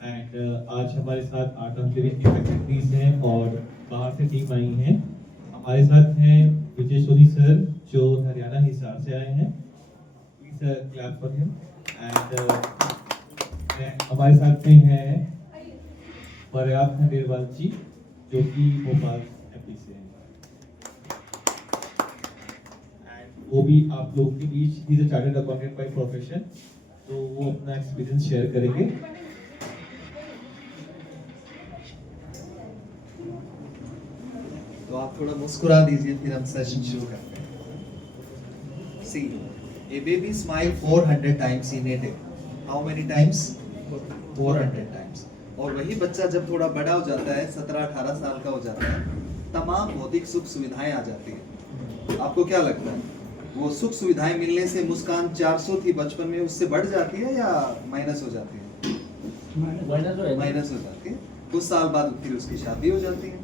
And आज हमारे साथ आर्ट ऑफ लिविंग की फैकल्टीज हैं और बाहर से टीम आई हैं। हमारे साथ हैं विजय सोनी सर जो हरियाणा हिसार से आए हैं। Please clap for him. And हमारे साथ में हैं पर्याप्त खंडेलवाल जी जो कि भोपाल एमपी से हैं। एंड वो भी आप लोग के बीच ही चार्टर्ड अकाउंटेंट बाय प्रोफेशन, तो वो अपना एक्सपीरियंस शेयर करेंगे। तो आप थोड़ा मुस्कुरा दीजिए फिर हम सेशन शुरू करते हैं। See, a baby smile 400 times in a day. How many times? 400 times. और वही बच्चा जब थोड़ा बड़ा हो जाता है, 17-18 साल का हो जाता है, तमाम भौतिक सुख सुविधाएं आ जाती है। आपको क्या लगता है, वो सुख सुविधाएं मिलने से मुस्कान 400 थी बचपन में, उससे बढ़ जाती है या माइनस हो जाती है? माइनस हो जाती है। कुछ साल बाद फिर उसकी शादी हो जाती है,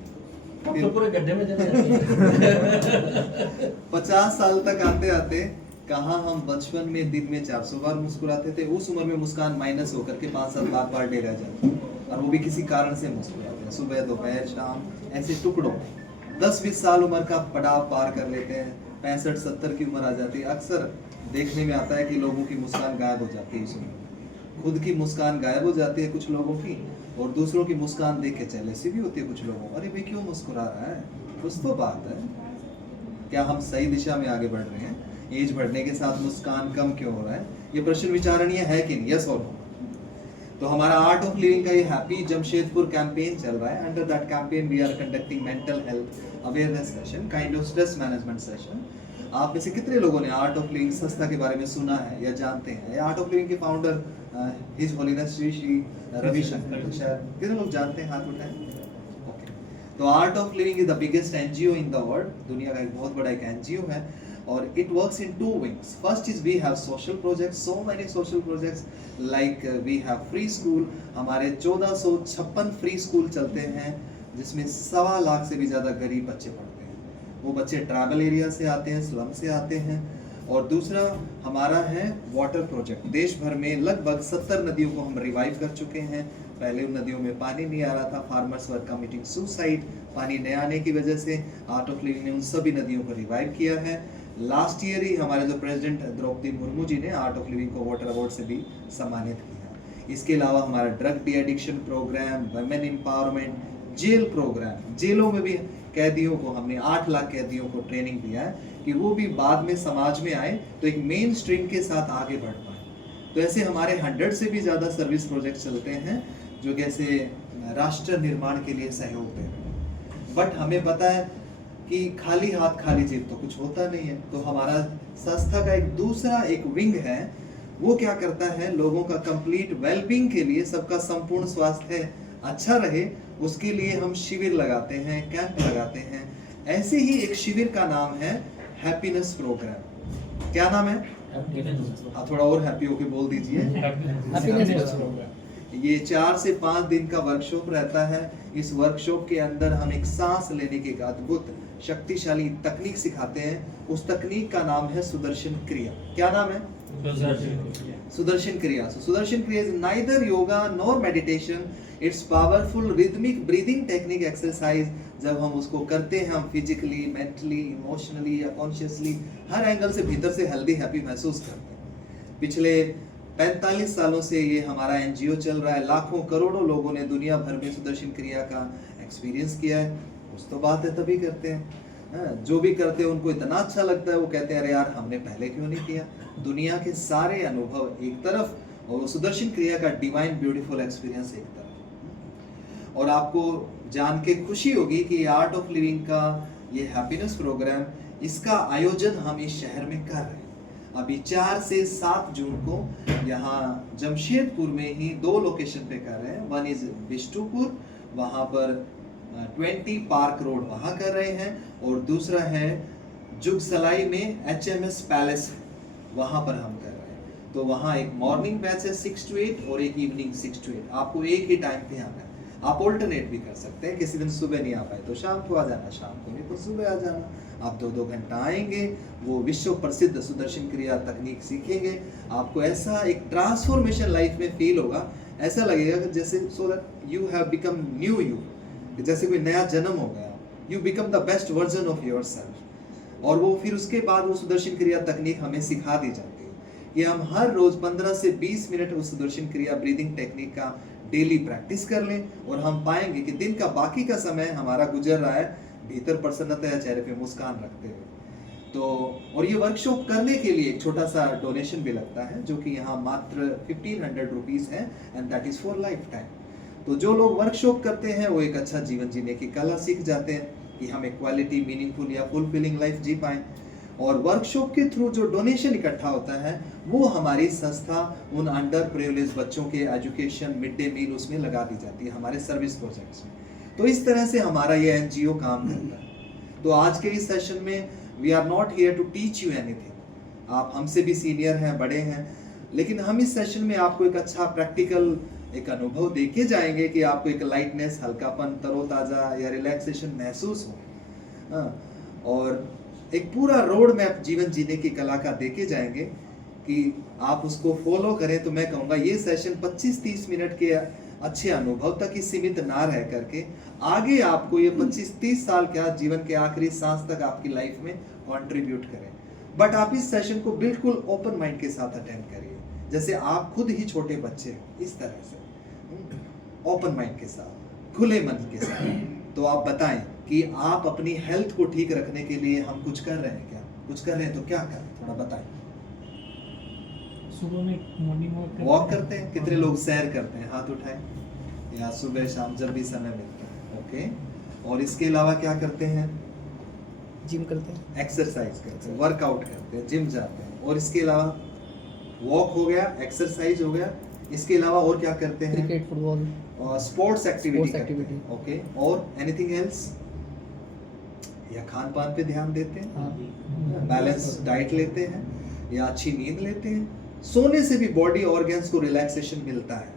तो पूरे गड्ढे में चले जाते हैं। 50 साल तक आते आते कहाँ हम बचपन में दिन में 400 बार मुस्कुराते थे, उस उम्र में मुस्कान माइनस होकर के 5-7 बार पर डे रह जाती है, और वो भी किसी कारण से मुस्कुराते हैं, सुबह दोपहर शाम ऐसे टुकड़ों। 10-20 साल उम्र का पड़ाव पार कर लेते हैं, 65-70 की उम्र आ जाती है, अक्सर देखने में आता है कि लोगों की मुस्कान गायब हो जाती है इस उम्र में। खुद की मुस्कान गायब हो जाती है कुछ लोगों की, और दूसरों की मुस्कान देख के जेलसी भी होती है कुछ लोगों को। अरे भाई क्यों मुस्कुरा रहा है, कुछ तो बात है, क्या हम सही दिशा में आगे बढ़ रहे हैं? एज बढ़ने के साथ मुस्कान कम क्यों हो रहा है? ये प्रश्न विचारणीय है कि नहीं? यस और नो? तो हमारा आर्ट ऑफ लिविंग का ये हैप्पी जमशेदपुर कैंपेन चल रहा है। Under that campaign we are conducting mental health awareness session, kind of stress management session. आप में से कितने लोगों ने आर्ट ऑफ लिविंग संस्था के बारे में सुना है या जानते हैं? आर्ट ऑफ लिविंग के founder his holiness Shri Ravishankar, शायद कितने लोग जानते हैं? हाथ उठाएं। ओके, तो art of living is the biggest NGO in the world, दुनिया का एक बहुत बड़ा एक एनजीओ है, और it works in two wings. First is we have social projects, so many social projects, like we have free school. हमारे 1456 free school चलते हैं जिसमें 1.25 लाख से भी ज़्यादा गरीब बच्चे पढ़ते हैं। वो बच्चे ट्रैवल एरिया से आते हैं, स्लम से आते हैं। और दूसरा हमारा है वाटर प्रोजेक्ट। देश भर में लगभग 70 नदियों को हम रिवाइव कर चुके हैं। पहले उन नदियों में पानी नहीं आ रहा था, फार्मर्स वर कमिटिंग सुसाइड, पानी नहीं आने की वजह से आर्ट ऑफ लिविंग ने उन सभी नदियों को रिवाइव किया है। लास्ट ईयर ही हमारे जो प्रेसिडेंट द्रौपदी मुर्मू जी ने आर्ट ऑफ लिविंग को वाटर अवार्ड से भी सम्मानित किया। इसके अलावा हमारा drug de addiction programme, women empowerment, jail programme, जेलों में भी कैदियों को हमने 8 लाख कैदियों को ट्रेनिंग दिया है कि वो भी बाद में समाज में आए तो एक मेन स्ट्रीम के साथ आगे बढ़ पाए। तो ऐसे हमारे 100 से भी ज़्यादा सर्विस प्रोजेक्ट चलते हैं जो कैसे राष्ट्र निर्माण के लिए सहयोग देते हैं। बट हमें पता है कि खाली हाथ खाली जेब तो कुछ होता नहीं है। तो हमारा संस्था का एक दूसरा एक विंग है, वो क्या करता है, लोगों का कंप्लीट वेलबींग के लिए, सबका संपूर्ण स्वास्थ्य अच्छा रहे उसके लिए हम शिविर लगाते हैं, कैंप लगाते हैं। ऐसे ही एक शिविर का नाम है हैप्पीनेस प्रोग्राम। क्या नाम है? आप थोड़ा और हैप्पी होके बोल दीजिए। Happiness programme. ये 4 से 5 दिन का वर्कशॉप रहता है। इस वर्कशॉप के अंदर हम एक सांस लेने की एक अद्भुत शक्तिशाली तकनीक सिखाते हैं। उस तकनीक का नाम है सुदर्शन क्रिया। क्या नाम है? सुदर्शन क्रिया। So सुदर्शन क्रिया is neither yoga nor meditation. It's powerful rhythmic breathing technique exercise. जब हम उसको करते हैं, हम फिजिकली, मेंटली, इमोशनली या कॉन्शियसली हर एंगल से भीतर से हेल्दी हैप्पी महसूस करते हैं। पिछले 45 सालों से ये हमारा एनजीओ चल रहा है। लाखों करोड़ों लोगों ने दुनिया भर में सुदर्शन क्रिया का एक्सपीरियंस किया है। कुछ तो बात है तभी करते हैं। जो भी करते हैं उनको इतना अच्छा लगता है, वो कहते हैं अरे यार हमने पहले क्यों नहीं किया। दुनिया के सारे अनुभव एक तरफ और सुदर्शन क्रिया का डिवाइन ब्यूटीफुल एक्सपीरियंस एक तरफ। और आपको जान के खुशी होगी कि आर्ट ऑफ लिविंग का ये हैप्पीनेस प्रोग्राम, इसका आयोजन हम इस शहर में कर रहे हैं। अभी 4 से 7 जून को यहाँ जमशेदपुर में ही 2 लोकेशन पे कर रहे हैं। वन इज बिष्टुपुर, वहाँ पर 20 पार्क रोड वहाँ कर रहे हैं, और दूसरा है जुगसलाई में HMS पैलेस, वहाँ पर हम कर रहे हैं। तो वहाँ एक मॉर्निंग बैच है 6 to 8 और एक इवनिंग 6 to 8। आपको एक ही टाइम पे आना है। आप ऑल्टरनेट भी कर सकते हैं, किसी दिन सुबह नहीं आ पाए तो शाम को आ जाना, शाम को नहीं तो सुबह आ जाना। आप 2-2 घंटा आएंगे, वो विश्व प्रसिद्ध सुदर्शन क्रिया तकनीक सीखेंगे। आपको ऐसा एक ट्रांसफॉर्मेशन लाइफ में फील होगा ऐसा लगेगा कि जैसे so that you have become new you, जैसे कोई नया जन्म हो गया, you become the best version of your self. और वो फिर उसके बाद वो सुदर्शन क्रिया तकनीक हमें सिखा दी जाती है कि हम हर रोज 15 से 20 मिनट उस सुदर्शन क्रिया ब्रीदिंग टेक्निक का डेली प्रैक्टिस कर लें, और हम पाएंगे कि दिन का बाकी का समय हमारा गुजर रहा है भीतर प्रसन्नता या चेहरे पे मुस्कान रखते हुए। तो और ये वर्कशॉप करने के लिए एक छोटा सा डोनेशन भी लगता है, जो कि यहाँ मात्र 1500 रुपीज है, and that is for life time. तो जो लोग वर्कशॉप करते हैं वो एक अच्छा जीवन जीने की कला सीख जाते हैं कि हम एक क्वालिटी, मीनिंगफुल या फुलफिलिंग लाइफ जी पाएं। और वर्कशॉप के थ्रू जो डोनेशन इकट्ठा होता है वो हमारी संस्था उन अंडर प्रिविलेज बच्चों के एजुकेशन, मिड डे मील उसमें लगा दी जाती है, हमारे सर्विस प्रोजेक्ट्स में। तो इस तरह से हमारा ये एनजीओ काम करता है। तो आज के इस सेशन में we are not here to teach you anything, आप हमसे भी सीनियर हैं, बड़े हैं, लेकिन हम इस सेशन में आपको एक अच्छा प्रैक्टिकल एक अनुभव देके जाएंगे कि आपको एक लाइटनेस, हल्कापन, तरोताजा या रिलैक्सेशन महसूस हो, और एक पूरा रोड मैप जीवन जीने की कला का देके जाएंगे कि आप उसको फॉलो करें। तो मैं कहूँगा ये सेशन 25-30 मिनट के अच्छे अनुभव तक ही सीमित ना रह करके आगे आपको ये 25-30 साल क्या जीवन के आखिरी सांस तक आपकी लाइफ में कंट्रीब्यूट करें। बट आप इस सेशन को बिल्कुल ओपन माइंड के साथ अटेंड करिए, जैसे आप खुद ही छोटे बच्चे हो, इस तरह से ओपन माइंड के साथ, खुले मन के साथ। तो आप बताएं कि आप अपनी हेल्थ को ठीक रखने के लिए हम कुछ कर रहे हैं क्या? कुछ कर रहे हैं तो क्या करें, थोड़ा बताएं। सुबह में मॉर्निंग वॉक करते हैं, कितने लोग सैर करते हैं, हाथ उठाएं, या सुबह शाम जब भी समय मिलता है, ओके। और इसके अलावा क्या करते हैं? जिम करते हैं, एक्सरसाइज करते हैं, वर्कआउट करते हैं, जिम जाते हैं। और इसके अलावा वॉक हो गया, एक्सरसाइज हो गया, इसके अलावा और क्या करते हैं? क्रिकेट, फुटबॉल और स्पोर्ट्स एक्टिविटी करते activity। हैं, ओके। और एनीथिंग एल्स? या खान पान पे ध्यान देते हैं, हाँ। बैलेंस डाइट लेते हैं, या अच्छी नींद लेते हैं। सोने से भी बॉडी ऑर्गन्स को रिलैक्सेशन मिलता है।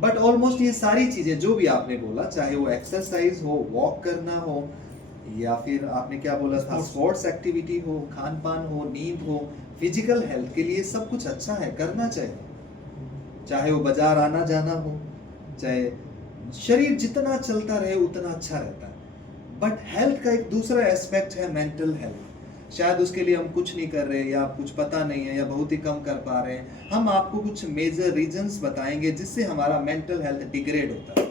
बट ऑलमोस्ट ये सारी चीजें जो भी आपने बोला, चाहे वो एक्सरसाइज हो, वॉक करना हो, या फिर आपने क्या बोला था, स्पोर्ट्स एक्टिविटी हो, खान पान हो, नींद हो, फिजिकल हेल्थ के लिए सब कुछ अच्छा है, करना चाहिए। चाहे वो बाजार आना जाना हो, चाहे शरीर जितना चलता रहे उतना अच्छा रहता है। बट हेल्थ का एक दूसरा एस्पेक्ट है मेंटल हेल्थ। शायद उसके लिए हम कुछ नहीं कर रहे, या कुछ पता नहीं है, या बहुत ही कम कर पा रहे हैं। हम आपको कुछ मेजर रीजंस बताएंगे जिससे हमारा मेंटल हेल्थ डिग्रेड होता है।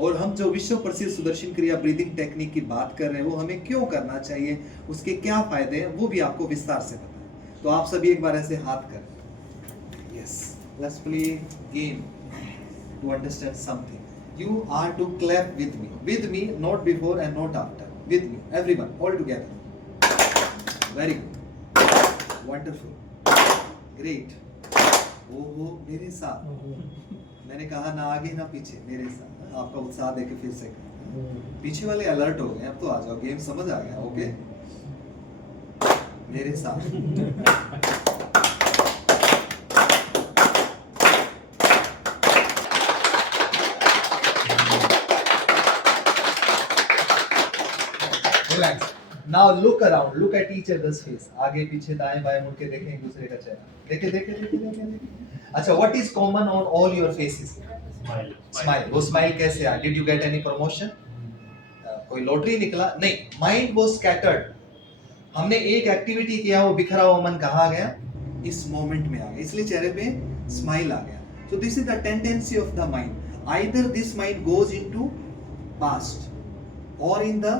और हम जो विश्व प्रसिद्ध सुदर्शन क्रिया ब्रीदिंग टेक्निक की बात कर रहे हैं वो हमें क्यों करना चाहिए, उसके क्या फायदे हैं, वो भी आपको विस्तार से बताएं। तो आप सभी एक बार ऐसे हाथ करें। Yes, let's play game to understand something. You are to clap with me, not before and not after. With me, everyone, all together. Very good, wonderful, great. ओहो, मेरे साथ। मैंने कहा ना आगे ना पीछे, मेरे साथ। आपका उत्साह देके फिर से पीछे वाले अलर्ट हो गए, अब तो आ जाओ, गेम समझ आ गया, ओके। मेरे साथ। Relax. Now look around, look at each other's face. आगे पीछे दाएं बाएं मुड़ के देखें एक दूसरे का चेहरा। देखे। अच्छा, what is common on all your faces? Smile. वो smile कैसे आया? Did you get any promotion? कोई लॉटरी निकला? नहीं. Mind was scattered. हमने एक एक्टिविटी किया, वो बिखरा हुआ मन कहाँ गया? इस मोमेंट में आ गया, इसलिए चेहरे पे स्माइल आ गया। So this is the tendency of the mind. Either this mind goes into past or in the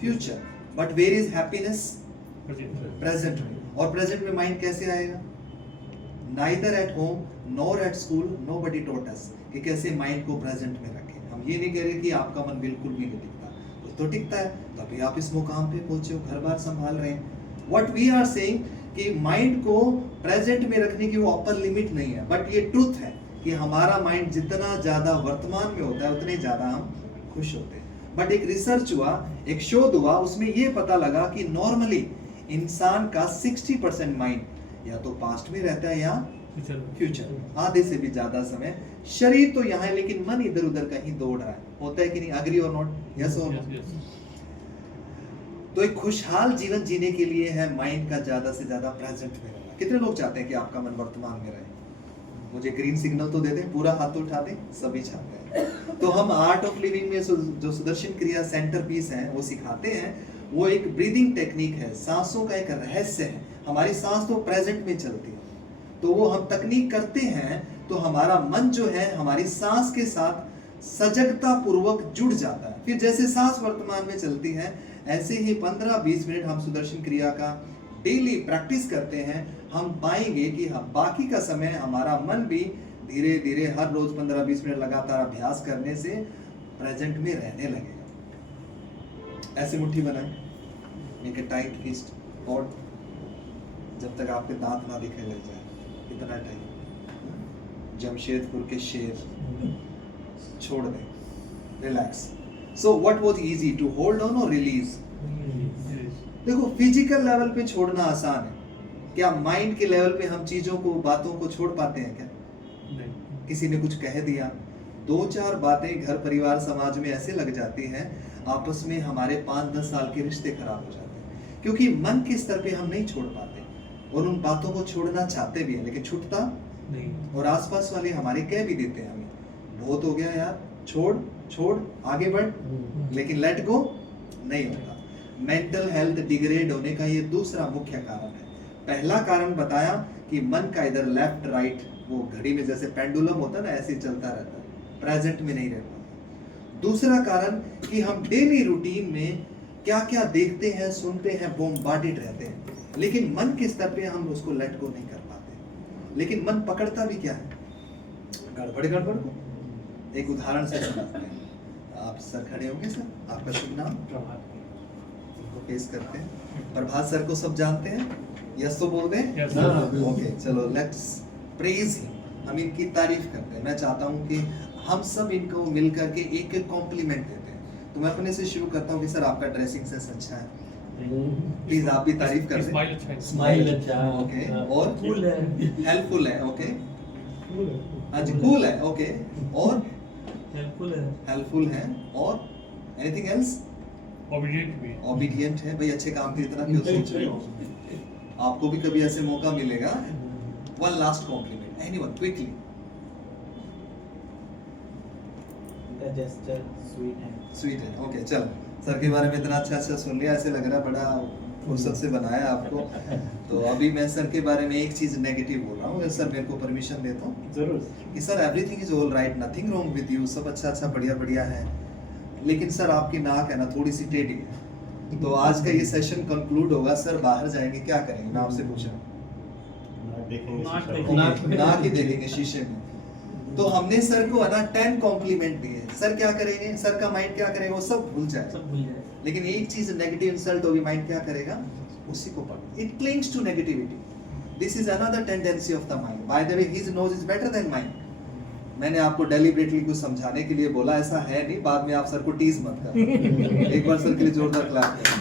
future, but where is happiness? Present में। और present में mind कैसे आएगा? Neither at home nor at school nobody taught us कि कैसे mind को present में रखें। हम ये नहीं कह रहे कि आपका मन बिल्कुल भी नहीं टिकता, तो टिकता है, तभी आप इस मुकाम पे पहुंचे हो, घर बार संभाल रहे हैं। What we are saying कि mind को present में रखने की वो upper limit नहीं है, but ये truth है कि हमारा mind जितना ज्यादा वर्तमान में होता है उतने ज्यादा हम खुश होते हैं। बट एक रिसर्च हुआ, एक शोध हुआ, उसमें ये पता लगा कि नॉर्मली इंसान का 60% माइंड या तो पास्ट में रहता है या फ्यूचर, आधे से भी ज्यादा समय। शरीर तो यहाँ है लेकिन मन इधर उधर कहीं दौड़ रहा है, होता है कि नहीं? अग्री और नॉट? यस और नो? तो एक खुशहाल जीवन जीने के लिए है माइंड का ज्यादा से ज्यादा प्रेजेंट में रहना। कितने लोग चाहते हैं कि आपका मन वर्तमान में रहे? मुझे ग्रीन सिग्नल तो दे दें, पूरा हाथ तो उठा दें, सभी चाहते हैं। तो हम आर्ट ऑफ लिविंग में जो सुदर्शन क्रिया सेंटर पीस है वो सिखाते हैं, वो एक ब्रीदिंग टेक्निक है, सांसों का एक रहस्य है। हमारी सांस तो प्रेजेंट में चलती है, तो वो हम तकनीक करते हैं तो हमारा मन जो है हमारी सांस के साथ सजगता पूर्वक जुड़ जाता है। फिर जैसे सांस वर्तमान में चलती है, ऐसे ही 15-20 मिनट हम सुदर्शन क्रिया का डेली प्रैक्टिस करते हैं, हम पाएंगे कि बाकी का समय हमारा मन भी धीरे धीरे हर रोज 15-20 मिनट लगातार अभ्यास करने से प्रेजेंट में रहने लगेगा। ऐसे मुट्ठी बनाएं, मेक ए टाइट फिस्ट, और जब तक आपके दांत ना दिखने लग जाए, इतना टाइम। जमशेदपुर के शेर, छोड़ दें, relax. So what was easy, to hold on और रिलीज? देखो फिजिकल लेवल पे छोड़ना आसान है, क्या माइंड के लेवल पे हम चीजों को, बातों को छोड़ पाते हैं क्या? नहीं। किसी ने कुछ कह दिया, 2-4 बातें घर परिवार समाज में ऐसे लग जाती हैं, आपस में हमारे 5-10 साल के रिश्ते खराब हो जाते हैं, क्योंकि मन के स्तर पे हम नहीं छोड़ पाते और उन बातों को छोड़ना चाहते भी हैं लेकिन छूटता नहीं, और आसपास वाले हमारे कह भी देते हैं हमें, बहुत हो गया यार, छोड़ छोड़, आगे बढ़, लेकिन लेट गो नहीं होता। मेंटल हेल्थ डिग्रेड होने का ये दूसरा मुख्य कारण है। पहला कारण बताया कि मन का इधर लेफ्ट राइट, वो घड़ी में जैसे पेंडुलम होता है ना, ऐसे चलता रहता है, प्रेजेंट में नहीं रह पाता। दूसरा कारण कि हम डेली रूटीन में क्या क्या देखते हैं, सुनते हैं, बॉम्बार्डेड रहते हैं, लेकिन मन के स्तर पे हम उसको लेट गो नहीं कर पाते। लेकिन मन पकड़ता भी क्या है, गड़बड़ को। एक उदाहरण से समझते हैं। आप सर खड़े होंगे सर, आपका शुभ नाम? पेश करते हैं। प्रभात सर को सब जानते हैं, यस तो बोल दें? Yes, sir. ओके, चलो लेट्स प्रेज हिम, हम इनकी तारीफ करते हैं। मैं चाहता हूं कि हम सब इनको मिल करके एक एक कॉम्प्लीमेंट देते हैं। तो मैं अपने से शुरू करता हूं कि सर आपका ड्रेसिंग सेंस अच्छा है, प्लीज आप भी तारीफ कर दें। स्माइल अच्छा, ओके, और कूल है, हेल्पफुल है, ओके, हाँ जी, कूल है, ओके, और हेल्पफुल है, और एनीथिंग एल्स? ओबीडिएंट है। भाई अच्छे काम के इतना क्यों सोच रहे हो, आपको भी कभी ऐसे मौका मिलेगा। One last compliment, anyone quickly? Sweet है, ओके। चलो, सर के बारे में इतना अच्छा सुन लिया, ऐसे लग रहा है बड़ा फुर्सत से बनाया आपको। तो अभी मैं सर के बारे में एक चीज नेगेटिव बोल रहा हूँ, अगर सर मेरे को परमिशन दे तो? जरूर। कि sir everything is all right, nothing wrong with you, सब अच्छा बढ़िया है, लेकिन सर आपकी नाक है ना थोड़ी सी टेढ़ी है। तो आज का ये सेशन कंक्लूड होगा, सर बाहर जाएंगे क्या करेंगे, मैं आपसे पूछ रहा हूँ। नाक ही देखेंगे शीशे में। तो हमने सर को है ना 10 कॉम्प्लीमेंट दिए, सर क्या करेंगे, सर का माइंड क्या करेगा, वो सब भूल जाए। लेकिन एक चीज नेगेटिव इंसल्ट होगी, माइंड क्या करेगा, उसी को पढ़, it clings to negativity. This is another tendency of the mind. By the way, his nose is better than mind. मैंने आपको डेलिबरेटली कुछ समझाने के लिए बोला, ऐसा है नहीं, बाद में आप सर को टीज मत करो। एक बार सर के लिए जोरदार क्लैप करें।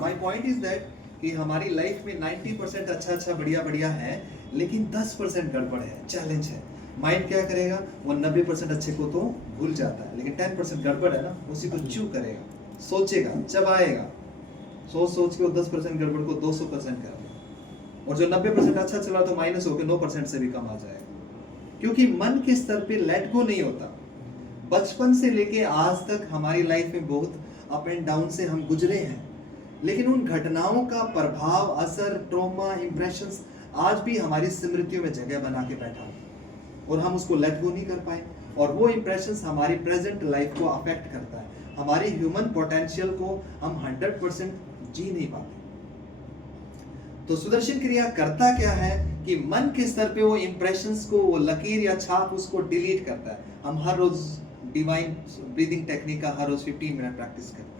माय पॉइंट इज दैट कि हमारी लाइफ में 90% अच्छा बढ़िया है, लेकिन 10% गड़बड़ है, चैलेंज है। माइंड क्या करेगा, वो 90% अच्छे को तो भूल जाता है, लेकिन 10% गड़बड़ है ना, उसी को च्यू करेगा, सोचेगा, चबाएगा, सोच के वो 10% गड़बड़ को 200% कर देगा, और जो 90% अच्छा चला तो माइनस होकर 9% से भी कम आ जाएगा। क्योंकि मन के स्तर पे लेट गो नहीं होता। बचपन से लेके आज तक हमारी लाइफ में बहुत अप एंड डाउन से हम गुजरे हैं, लेकिन उन घटनाओं का प्रभाव, असर, ट्रॉमा, इंप्रेशंस आज भी हमारी स्मृतियों में जगह बना के बैठा है, और हम उसको लेट गो नहीं कर पाए, और वो इंप्रेशंस हमारी प्रेजेंट लाइफ को अफेक्ट करता है। हमारी ह्यूमन पोटेंशियल को हम 100% जी नहीं पाते। तो सुदर्शन क्रिया करता क्या है कि मन के स्तर पे वो इंप्रेशंस को, वो लकीर या छाप, उसको डिलीट करता है। हम हर रोज डिवाइन ब्रीदिंग टेक्निक का हर रोज 15 मिनट प्रैक्टिस करते हैं।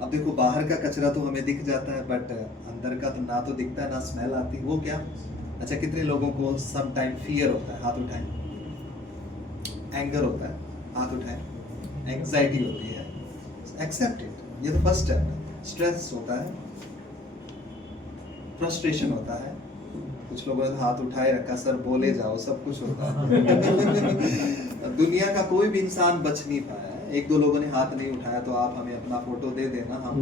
अब देखो, बाहर का कचरा तो हमें दिख जाता है, बट अंदर का तो ना तो दिखता है ना स्मेल आती। वो क्या? अच्छा, कितने लोगों को सम टाइम फियर होता है, हाथ उठाएं। एंगर होता है, हाथ उठाएं। एंग्जाइटी होती है, एक्सेप्ट इट, ये तो फर्स्ट स्टेप है। स्ट्रेस होता है, फ्रस्ट्रेशन होता है, कुछ लोगों ने हाथ उठाए रखा, सर बोले जाओ, सब कुछ होता है। दुनिया का कोई भी इंसान बच नहीं पाया है। 1-2 लोगों ने हाथ नहीं उठाया तो आप हमें अपना फोटो दे देना, हम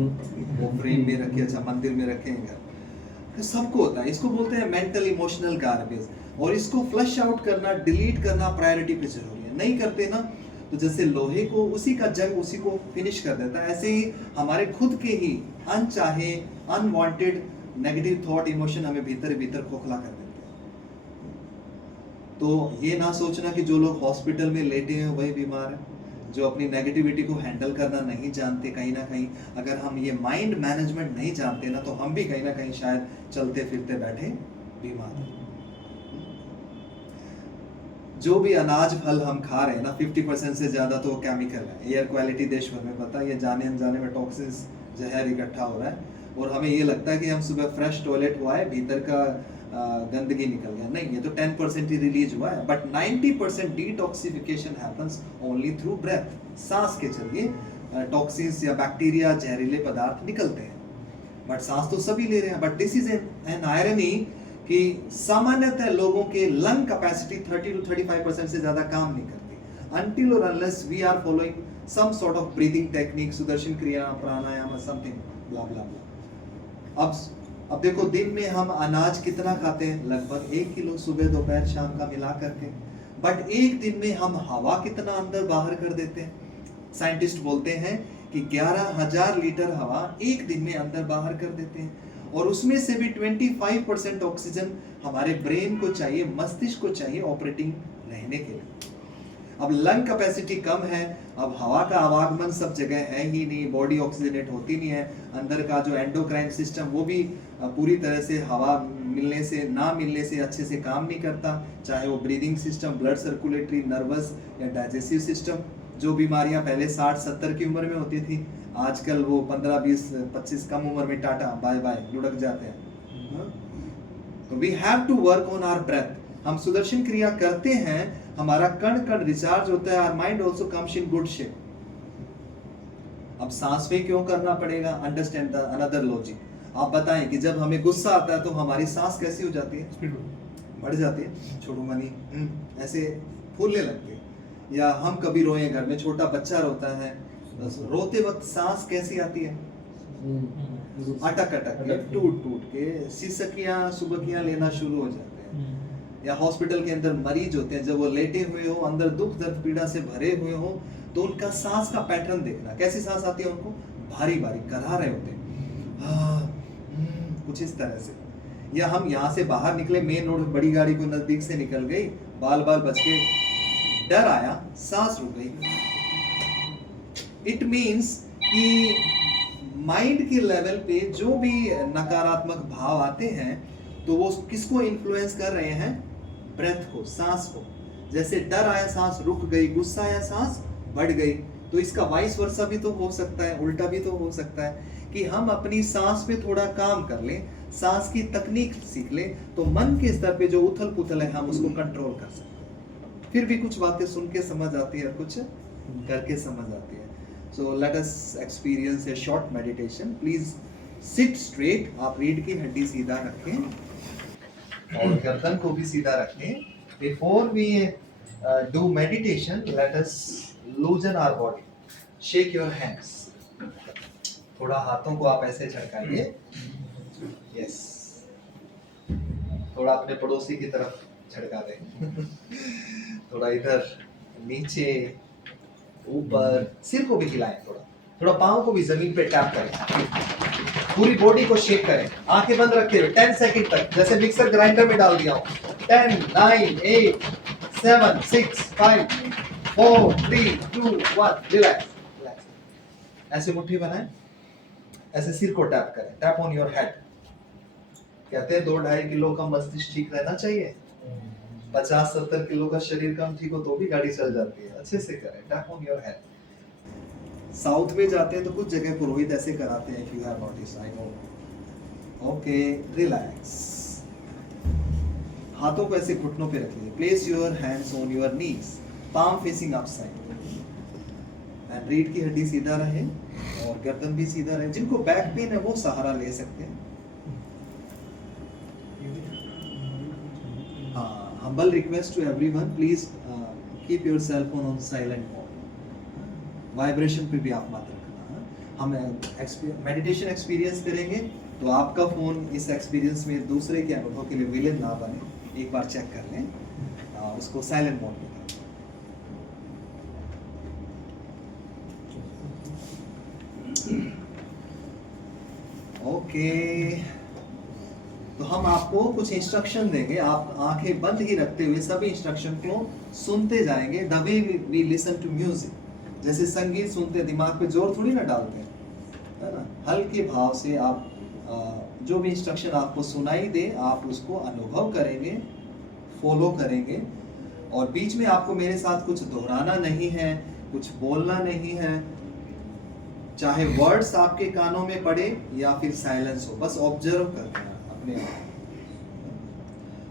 वो फ्रेम में रखे, अच्छा मंदिर में रखेंगे। तो सबको होता है, इसको बोलते हैं मेंटल इमोशनल गार्बेज। और इसको फ्लश आउट करना, डिलीट करना प्रायोरिटी पे जरूरी है। नहीं करते ना तो जैसे लोहे को उसी का जंग उसी को फिनिश कर देता है, ऐसे ही हमारे खुद के ही अनचाहे अनवांटेड नेगेटिव थॉट इमोशन हमें भीतर भीतर खोखला कर देते हैं। तो ये ना सोचना कि जो लोग हॉस्पिटल में लेटे हैं वही बीमार है, जो अपनी नेगेटिविटी को हैंडल करना नहीं जानते। कहीं ना कहीं अगर हम ये माइंड मैनेजमेंट नहीं जानते ना तो हम भी कहीं ना कहीं शायद चलते फिरते बैठे बीमार हैं। जो भी अनाज फल हम खा रहे हैं ना 50% से ज्यादा तो केमिकल है। एयर क्वालिटी देश भर में पता है, ये जाने अनजाने में टॉक्सिन्स जहर इकट्ठा हो रहा है और हमें ये लगता है कि हम सुबह फ्रेश टॉयलेट हुआ है, भीतर का गंदगी निकल गया। नहीं, ये तो 10% ही रिलीज हुआ है, but 90% detoxification happens only through breath. सांस के जरिए टॉक्सिन्स या बैक्टीरिया जहरीले पदार्थ निकलते हैं, बट सांस तो सभी ले रहे हैं। But this is an irony कि सामान्यतः लोगों के लंग कैपेसिटी 30 to 35% से ज्यादा काम नहीं करती until or unless we are following some sort of breathing technique, Sudarshan क्रिया, प्राणायाम, something blah blah blah। अब देखो दिन में हम अनाज कितना खाते हैं, लगभग 1 किलो सुबह दोपहर शाम का मिला करके। बट एक दिन में हम हवा कितना अंदर बाहर कर देते हैं। साइंटिस्ट बोलते हैं कि 11,000 लीटर हवा एक दिन में अंदर बाहर कर देते हैं और उसमें से भी 25% ऑक्सीजन हमारे ब्रेन को चाहिए, मस्तिष्क को चाहिए ऑपरेटिंग रहने के लिए। अब लंग कैपेसिटी कम है, अब हवा का आवागमन सब जगह है ही नहीं, बॉडी ऑक्सीजनेट होती नहीं है, अंदर का जो एंडोक्राइन सिस्टम वो भी पूरी तरह से हवा मिलने से ना मिलने से अच्छे से काम नहीं करता, चाहे वो breathing system, blood circulatory, nervous या डाइजेस्टिव सिस्टम। जो बीमारियां पहले 60-70 की उम्र में होती थी, आजकल वो 15, 20, 25 कम उम्र में टाटा बाय बाय लुढ़क जाते हैं। तो we have to work on our breath. हम सुदर्शन क्रिया करते हैं, हमारा कण कण रिचार्ज होता है, our mind also comes in good shape. अब सांस पे क्यों करना पड़ेगा, अंडरस्टैंड द अनदर लॉजिक। आप बताएं कि जब हमें गुस्सा आता है तो हमारी सांस कैसी हो जाती है, बढ़ जाती है, छोड़ू मनी ऐसे फूलने लगती है। या हम कभी रोए, घर में छोटा बच्चा रोता है, रोते वक्त सांस कैसी आती है, अटक अटक के, टूट टूट के, सिसकियां सुबकियां लेना शुरू हो जाते हैं। या हॉस्पिटल के अंदर मरीज होते हैं, जब वो लेटे हुए हो, अंदर दुख दर्द पीड़ा से भरे हुए हो, तो उनका सांस का पैटर्न देखना, कैसी सांस आती है उनको, भारी भारी करा रहे होते हैं, कुछ इस तरह से। या हम यहाँ से बाहर निकले, मेन रोड, बड़ी गाड़ी को नजदीक से निकल गई, बाल बाल बच के, डर आया, सांस रुक गई। इट मीन्स कि माइंड के लेवल पे जो भी नकारात्मक भाव आते हैं तो वो किसको इन्फ्लुएंस कर रहे हैं, ब्रेथ को, सांस को। जैसे डर आया सांस रुक गई, गुस्सा आया सांस बढ़ गई। तो इसका वाइस वर्सा भी तो हो सकता है, उल्टा भी तो हो सकता है कि हम अपनी सांस पे थोड़ा काम कर लें, सांस की तकनीक सीख लें, तो मन के स्तर पे जो उथल पुथल है हम उसको कंट्रोल कर सकते हैं। फिर भी कुछ बातें सुन के समझ आती है और कुछ करके समझ आती है। So let us experience a short meditation. Please sit straight. आप रीढ़ की हड्डी सीधा रखें और गर्दन को भी सीधा रखें। Before we do meditation, let us loosen our body. Shake your hands. थोड़ा हाथों को आप ऐसे झटकाइए। Yes. थोड़ा अपने पड़ोसी की तरफ झटका दें। थोड़ा इधर नीचे ऊपर, सिर को भी हिलाएं, थोड़ा थोड़ा पाँव को भी जमीन पे टैप करें, पूरी बॉडी को शेक करें, आंखें बंद रखे हुए 10 सेकंड तक, जैसे मिक्सर ग्राइंडर में डाल दिया हो। 10, 9, 8, 7, 6, 5, 4, 3, 2, 1, रिलैक्स। ऐसे मुट्ठी बनाएं, ऐसे सिर को टैप करें, टैप ऑन योर हेड। कहते हैं 2-2.5 किलो का मस्तिष्क ठीक रहना चाहिए, 50-70 किलो का शरीर कम ठीक हो तो भी गाड़ी चल जाती है। अच्छे से करें, tap on your head. South में जाते हैं तो कुछ जगह पुरोहित ऐसे कराते हैं, if you have noticed, I know. Okay, relax. हाथों को ऐसे घुटनों पे रखिए। Place your hands on your knees, palm facing upside. And रीढ़ की हड्डी सीधा रहे और गर्दन भी सीधा रहे। जिनको बैक पेन है वो सहारा ले सकते हैं। Humble request to everyone, please keep your cell phone on silent mode. Vibration पे भी आप मत रखना। हम मेडिटेशन एक्सपीरियंस करेंगे तो आपका फ़ोन इस एक्सपीरियंस में दूसरे के अनुभव के लिए विलेन ना बने, एक बार चेक कर लें और उसको साइलेंट मोड में कर दें। ओके, तो हम आपको कुछ इंस्ट्रक्शन देंगे, आप आंखें बंद ही रखते हुए सभी इंस्ट्रक्शन को सुनते जाएंगे। The way we listen to music, जैसे संगीत सुनते दिमाग पे जोर थोड़ी ना डालते हैं, है ना, हल्के भाव से आप जो भी इंस्ट्रक्शन आपको सुनाई दे आप उसको अनुभव करेंगे, फॉलो करेंगे। और बीच में आपको मेरे साथ कुछ दोहराना नहीं है, कुछ बोलना नहीं है, चाहे वर्ड्स आपके कानों में पड़े या फिर साइलेंस हो, बस ऑब्जर्व करना अपने आप।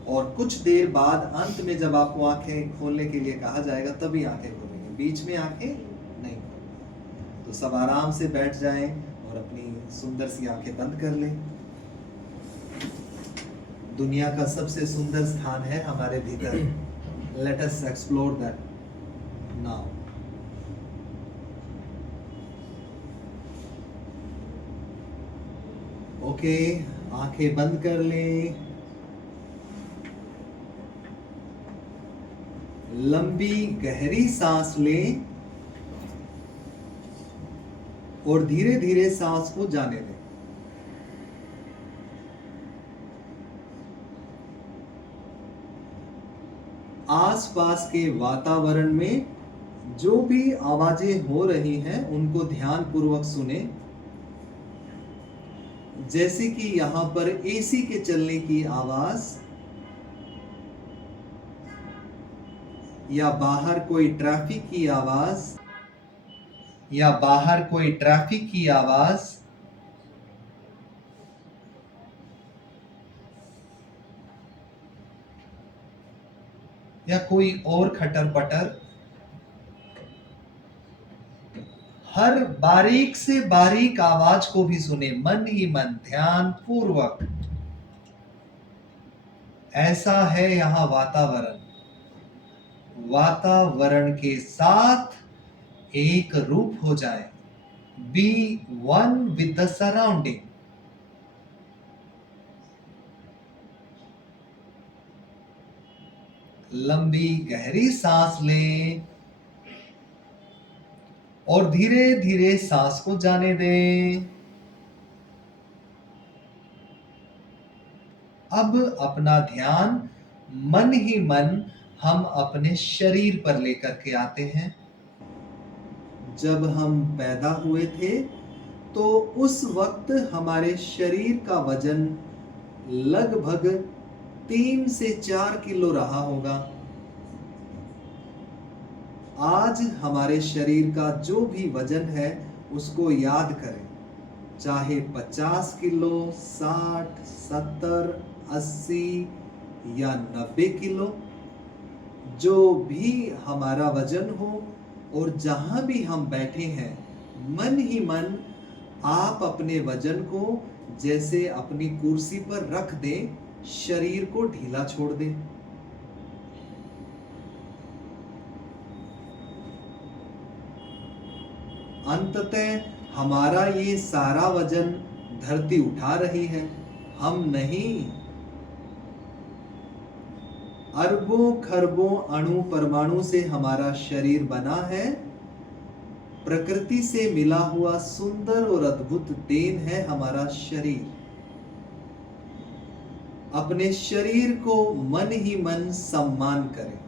और कुछ देर बाद अंत में जब आपको आंखें खोलने के लिए कहा जाएगा तभी आंखें खोलेंगे, बीच में आंखें नहीं खोलेंगे। तो सब आराम से बैठ जाएं और अपनी सुंदर सी आंखें बंद कर लें। दुनिया का सबसे सुंदर स्थान है हमारे भीतर। Let us explore that now. Okay, आंखें बंद कर लें। लंबी गहरी सांस लें और धीरे धीरे सांस को जाने दें। आसपास के वातावरण में जो भी आवाजें हो रही हैं उनको ध्यान पूर्वक सुने, जैसे कि यहां पर एसी के चलने की आवाज या बाहर कोई ट्रैफिक की आवाज या कोई और खटर पटर। हर बारीक से बारीक आवाज को भी सुने मन ही मन, ध्यान पूर्वक। ऐसा है यहां वातावरण, वातावरण के साथ एक रूप हो जाए। Be one with the surrounding. लंबी गहरी सांस लें और धीरे धीरे सांस को जाने दें। अब अपना ध्यान मन ही मन हम अपने शरीर पर लेकर के आते हैं। जब हम पैदा हुए थे तो उस वक्त हमारे शरीर का वजन लगभग 3 से 4 किलो रहा होगा। आज हमारे शरीर का जो भी वजन है उसको याद करें, चाहे 50 किलो, 60, 70, 80 या 90 किलो, जो भी हमारा वजन हो। और जहां भी हम बैठे हैं मन ही मन आप अपने वजन को जैसे अपनी कुर्सी पर रख दें, शरीर को ढीला छोड़ दें। अंततः हमारा ये सारा वजन धरती उठा रही है, हम नहीं। अरबों खरबों अणु परमाणु से हमारा शरीर बना है। प्रकृति से मिला हुआ सुंदर और अद्भुत देन है हमारा शरीर। अपने शरीर को मन ही मन सम्मान करें।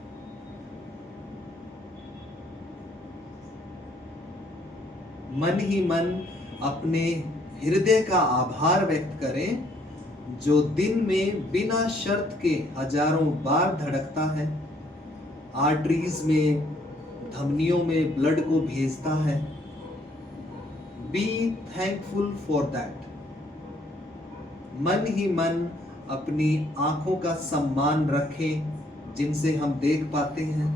मन ही मन अपने हृदय का आभार व्यक्त करें, जो दिन में बिना शर्त के हजारों बार धड़कता है, आर्टरीज में, धमनियों में ब्लड को भेजता है। Be thankful for that. मन ही मन अपनी आंखों का सम्मान रखें जिनसे हम देख पाते हैं।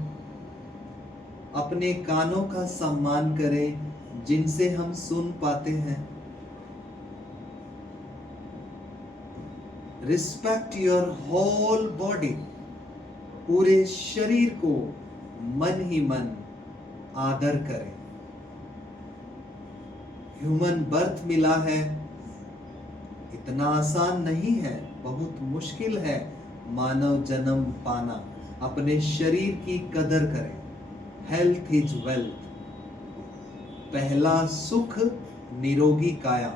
अपने कानों का सम्मान करें जिनसे हम सुन पाते हैं। Respect your whole body. पूरे शरीर को मन ही मन आदर करें। ह्यूमन बर्थ मिला है, इतना आसान नहीं है, बहुत मुश्किल है मानव जन्म पाना। अपने शरीर की कदर करें, हेल्थ इज वेल्थ। पहला सुख निरोगी काया।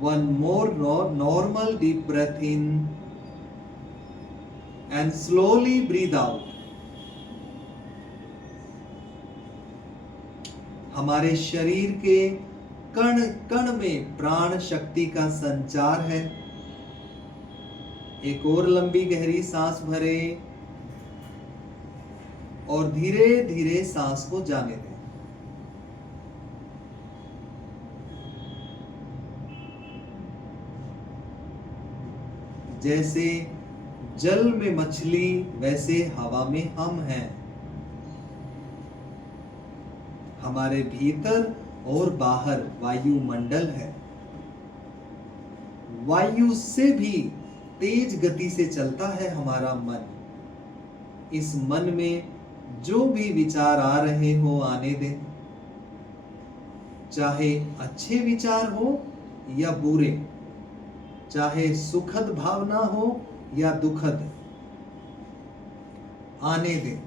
One more normal deep breath in and slowly breathe out. हमारे शरीर के कण कण में प्राण शक्ति का संचार है। एक और लंबी गहरी सांस भरे और धीरे धीरे सांस को जाने दें। जैसे जल में मछली, वैसे हवा में हम हैं। हमारे भीतर और बाहर वायुमंडल है। वायु से भी तेज गति से चलता है हमारा मन। इस मन में जो भी विचार आ रहे हो आने दें, चाहे अच्छे विचार हो या बुरे, चाहे सुखद भावना हो या दुखद, आने दें।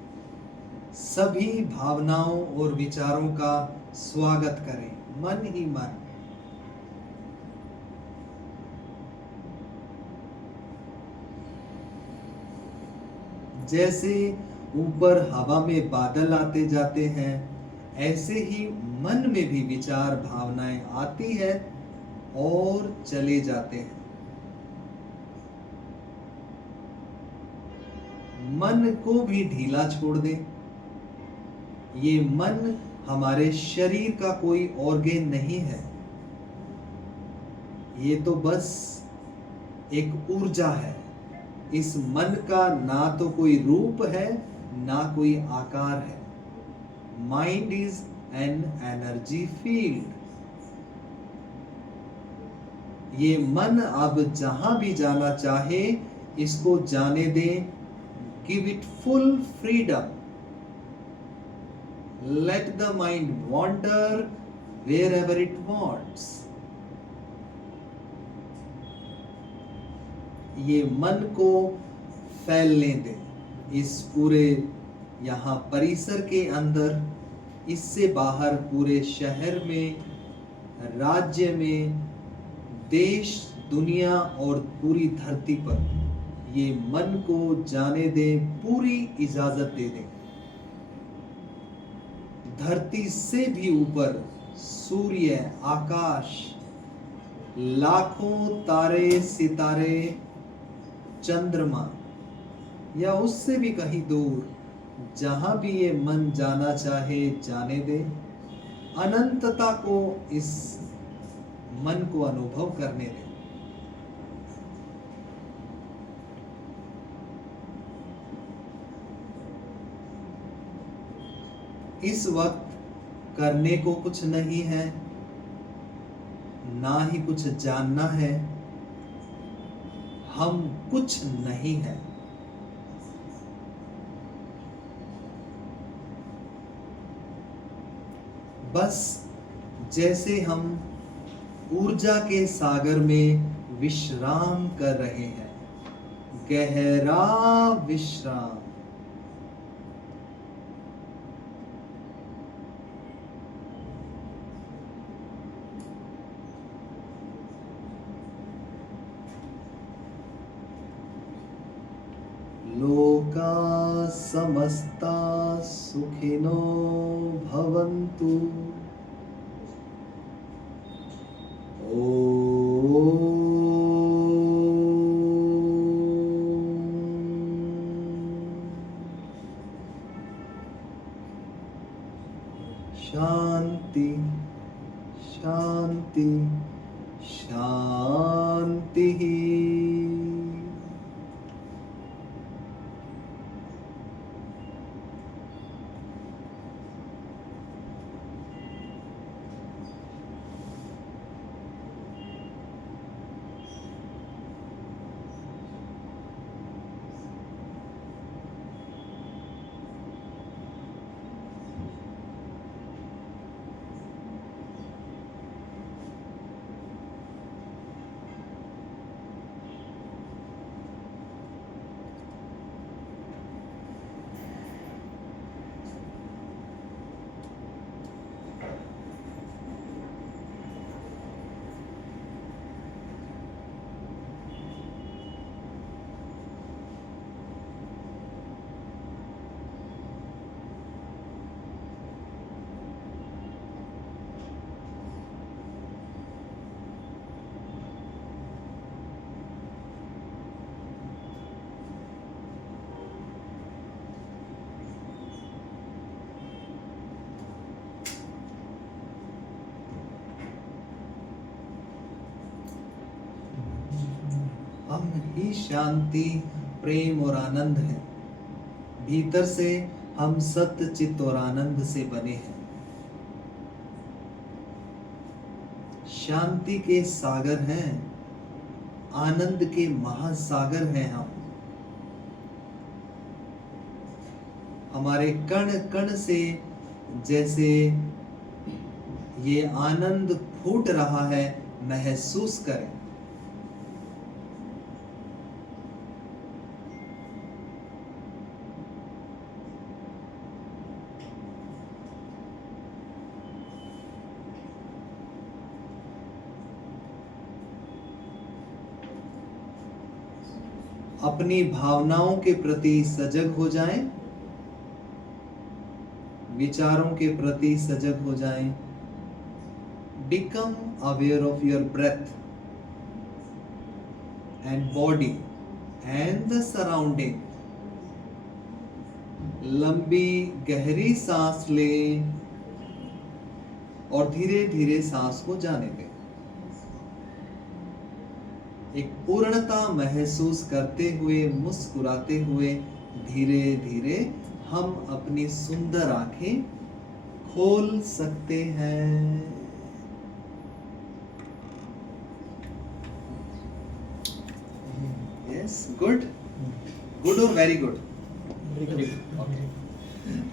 सभी भावनाओं और विचारों का स्वागत करें, मन ही मन। जैसे ऊपर हवा में बादल आते जाते हैं, ऐसे ही मन में भी विचार भावनाएं आती है और चले जाते हैं। मन को भी ढीला छोड़ दें। ये मन हमारे शरीर का कोई ऑर्गेन नहीं है। ये तो बस एक ऊर्जा है। इस मन का ना तो कोई रूप है, ना कोई आकार है। Mind is an energy field. ये मन अब जहां भी जाना चाहे, इसको जाने दें। Give it full freedom. Let the mind wander wherever it wants. ये मन को फैलने दें, इस पूरे यहाँ परिसर के अंदर, इससे बाहर पूरे शहर में, राज्य में, देश, दुनिया और पूरी धरती पर ये मन को जाने दें, पूरी इजाजत दे दें। धरती से भी ऊपर सूर्य, आकाश, लाखों तारे, सितारे, चंद्रमा या उससे भी कहीं दूर, जहां भी ये मन जाना चाहे जाने दे। अनंतता को इस मन को अनुभव करने दे। इस वक्त करने को कुछ नहीं है, ना ही कुछ जानना है। हम कुछ नहीं है। बस जैसे हम ऊर्जा के सागर में विश्राम कर रहे हैं, गहरा विश्राम। लोका समस्ता सुखिनो भवन्तु। शांति शांति शांति। हम ही शांति, प्रेम और आनंद हैं। भीतर से हम सत्य, चित्त और आनंद से बने हैं। शांति के सागर हैं, आनंद के महासागर हैं हम। हमारे कण कण से जैसे ये आनंद फूट रहा है, महसूस करें। अपनी भावनाओं के प्रति सजग हो जाएं, विचारों के प्रति सजग हो जाएं। Become aware of your breath and body and the surrounding. लंबी गहरी सांस लें और धीरे धीरे सांस को जाने दें। एक पूर्णता महसूस करते हुए, मुस्कुराते हुए धीरे धीरे हम अपनी सुंदर आंखें खोल सकते हैं। यस, गुड, गुड और वेरी गुड।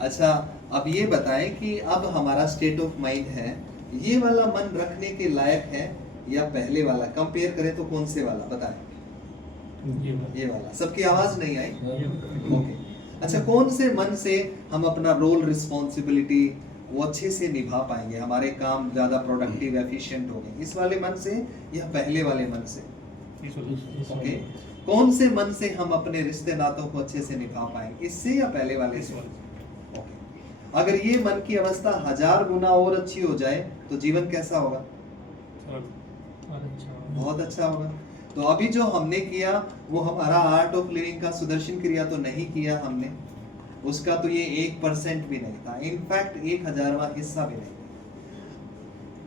अच्छा, अब ये बताएं कि अब हमारा स्टेट ऑफ माइंड है, ये वाला मन रखने के लायक है या पहले वाला? कंपेयर करें तो कौन से वाला बताएं? ये वाला। सबकी आवाज नहीं आई? ओके। अच्छा, कौन से मन से हम अपना रोल, रिस्पॉन्सिबिलिटी वो अच्छे से निभा पाएंगे, हमारे काम ज्यादा प्रोडक्टिव, एफिशिएंट होंगे? इस वाले मन से या पहले वाले मन से? ओके। कौन से मन से हम अपने रिश्ते नातों को अच्छे से निभा पाएंगे, इससे या पहले वाले से? ओके। अगर ये मन की अवस्था 1000 गुना और अच्छी हो जाए तो जीवन कैसा होगा? बहुत अच्छा होगा। तो अभी जो हमने किया वो हमारा आर्ट ऑफ लिविंग का सुदर्शन क्रिया तो नहीं किया हमने, उसका तो ये 1% भी नहीं था, इनफैक्ट 1000वां हिस्सा भी नहीं।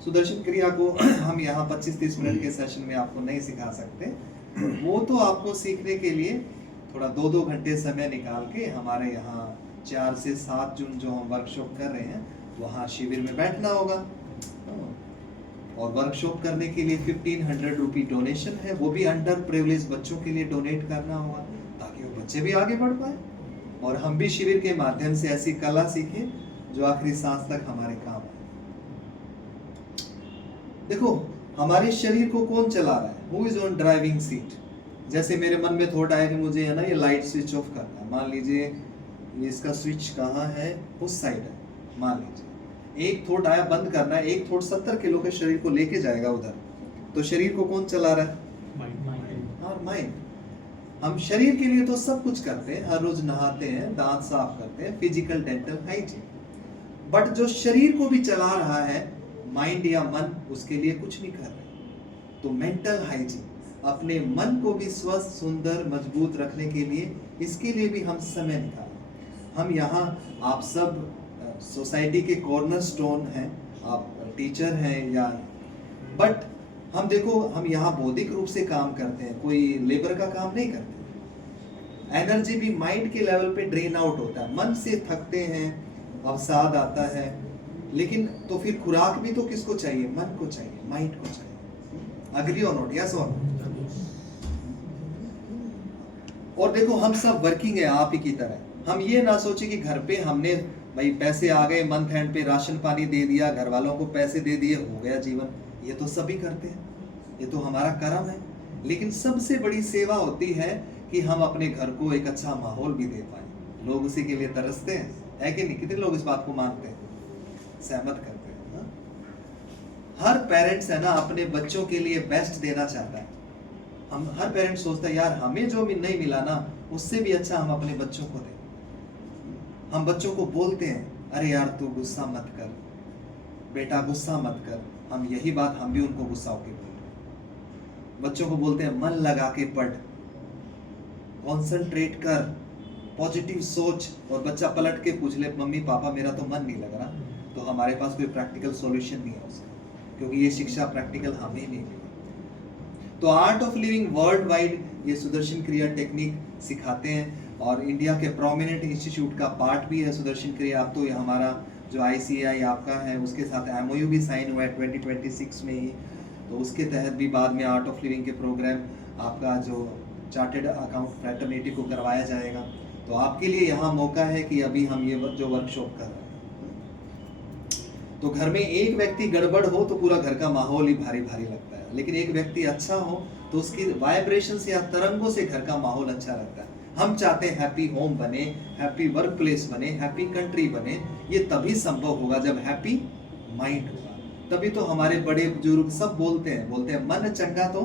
सुदर्शन क्रिया को हम यहाँ 25-30 मिनट के सेशन में आपको नहीं सिखा सकते, वो तो आपको सीखने के लिए थोड़ा 2-2 घंटे समय निकाल के हमारे यहाँ 4 से 7 जून जो हम वर्कशॉप कर रहे हैं वहाँ शिविर में बैठना होगा। और वर्कशॉप करने के लिए 1500 रुपी डोनेशन है, वो भी अंडर प्रिविलेज बच्चों के लिए डोनेट करना होगा ताकि वो बच्चे भी आगे बढ़ पाए और हम भी शिविर के माध्यम से ऐसी कला सीखें जो आखिरी सांस तक हमारे काम आए। देखो, हमारे शरीर को कौन चला रहा है? Who is on driving seat? जैसे मेरे मन में थॉट आया कि मुझे है ना ये लाइट स्विच ऑफ करना है, मान लीजिए ये इसका स्विच कहाँ है, उस साइड है, मान लीजिए एक थॉट आया बंद करना है, एक थॉट 70 किलो के शरीर को लेके जाएगा उधर, तो शरीर को कौन चला रहा है? माइंड। हम शरीर के लिए तो सब कुछ करते हैं, हर रोज नहाते हैं, दांत साफ करते हैं, फिजिकल, डेंटल, हाइजीन, बट जो शरीर को भी चला रहा है माइंड या मन, उसके लिए कुछ नहीं कर रहे। तो मेंटल हाइजीन, अपने मन को भी स्वस्थ, सुंदर, मजबूत रखने के लिए, इसके लिए भी हम समय निकालें। हम यहाँ आप सब सोसाइटी के कॉर्नरस्टोन हैं, आप टीचर हैं या, बट हम देखो हम यहाँ बौद्धिक रूप से काम करते हैं, कोई लेबर का काम नहीं करते। एनर्जी भी माइंड के लेवल पे ड्रेन आउट होता है, मन से थकते हैं, अवसाद आता है, लेकिन तो फिर खुराक भी तो किसको चाहिए? मन को चाहिए, माइंड को चाहिए। अग्री और नोट? यस और नो? और देखो हम सब वर्किंग है आप ही की तरह। हम ये ना सोचे कि घर पे हमने भाई पैसे आ गए, मंथ एंड पे राशन पानी दे दिया, घर वालों को पैसे दे दिए, हो गया जीवन। ये तो सभी करते हैं, ये तो हमारा कर्म है। लेकिन सबसे बड़ी सेवा होती है कि हम अपने घर को एक अच्छा माहौल भी दे पाए। लोग उसी के लिए तरसते हैं, है कि नहीं? कितने लोग इस बात को मानते हैं, सहमत करते हैं ना? हर पेरेंट्स है ना अपने बच्चों के लिए बेस्ट देना चाहता है। हम हर पेरेंट सोचता है यार हमें जो भी नहीं मिला ना, उससे भी अच्छा हम अपने बच्चों को दें। हम बच्चों को बोलते हैं, अरे यार तू गुस्सा मत कर बेटा, गुस्सा मत कर। हम यही बात हम भी उनको गुस्सा होके बोलते हैं। बच्चों को बोलते हैं मन लगा के पढ़, कॉन्सेंट्रेट कर, पॉजिटिव सोच, और बच्चा पलट के पूछ ले मम्मी पापा मेरा तो मन नहीं लग रहा, तो हमारे पास कोई प्रैक्टिकल सॉल्यूशन नहीं है उसका, क्योंकि ये शिक्षा प्रैक्टिकल हमें नहीं मिली। तो art of living world wide ये सुदर्शन क्रिया टेक्निक सिखाते हैं और इंडिया के प्रोमिनेंट इंस्टीट्यूट का पार्ट भी है सुदर्शन क्रिया। अब तो ये हमारा जो ICAI आपका है उसके साथ MOU भी साइन हुआ है 2026 में ही, तो उसके तहत भी बाद में आर्ट ऑफ लिविंग के प्रोग्राम आपका जो चार्टेड अकाउंट फ्रेटर्निटी को करवाया जाएगा। तो आपके लिए यहाँ मौका है कि अभी हम ये जो वर्कशॉप कर रहे हैं, तो घर में एक व्यक्ति गड़बड़ हो तो पूरा घर का माहौल ही भारी भारी लगता है, लेकिन एक व्यक्ति अच्छा हो तो उसकी वाइब्रेशन या तरंगों से घर का माहौल अच्छा लगता है। हम चाहते हैं हैप्पी होम बने, हैप्पी वर्क प्लेस बने, हैप्पी कंट्री बने। ये तभी संभव होगा जब हैप्पी माइंड होगा। तभी तो हमारे बड़े बुजुर्ग सब बोलते हैं मन चंगा तो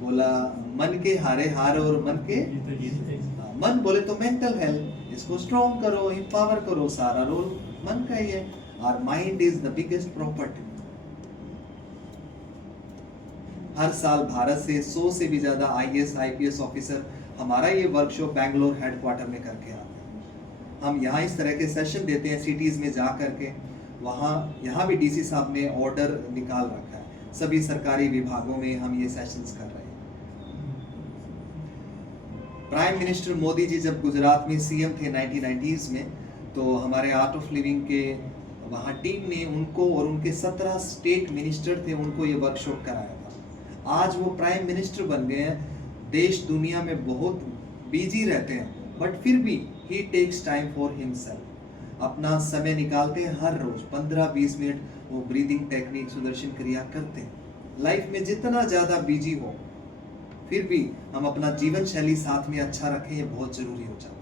बोला मन के हारे हार और मन के मन बोले तो मेंटल हेल्थ, इसको स्ट्रॉन्ग करो, एम्पावर करो, सारा रोल मन का ही है। और mind is the biggest property. हर साल भारत से 100 से भी ज्यादा IAS IPS ऑफिसर हमारा ये वर्कशॉप बैंगलोर हेडक्वार्टर में करके आते हैं। हम यहाँ इस तरह के सेशन देते हैं सिटीज में जा करके। वहाँ यहाँ भी DC साहब ने ऑर्डर निकाल रखा है, सभी सरकारी विभागों में हम ये सेशंस कर रहे हैं। प्राइम मिनिस्टर मोदी जी जब गुजरात में CM थे 1990s में, तो हमारे आर्ट ऑफ लिविंग के वहाँ टीम ने उनको और उनके 17 स्टेट मिनिस्टर थे, उनको ये वर्कशॉप कराया था। आज वो प्राइम मिनिस्टर बन गए हैं। देश दुनिया में बहुत बिजी रहते हैं, बट फिर भी ही टेक्स टाइम फॉर हिमसेल्फ। अपना समय निकालते हैं, हर रोज 15-20 मिनट वो ब्रीदिंग टेक्निक सुदर्शन क्रिया करते हैं। लाइफ में जितना ज़्यादा बिजी हो फिर भी हम अपना जीवन शैली साथ में अच्छा रखें, ये बहुत जरूरी हो जाता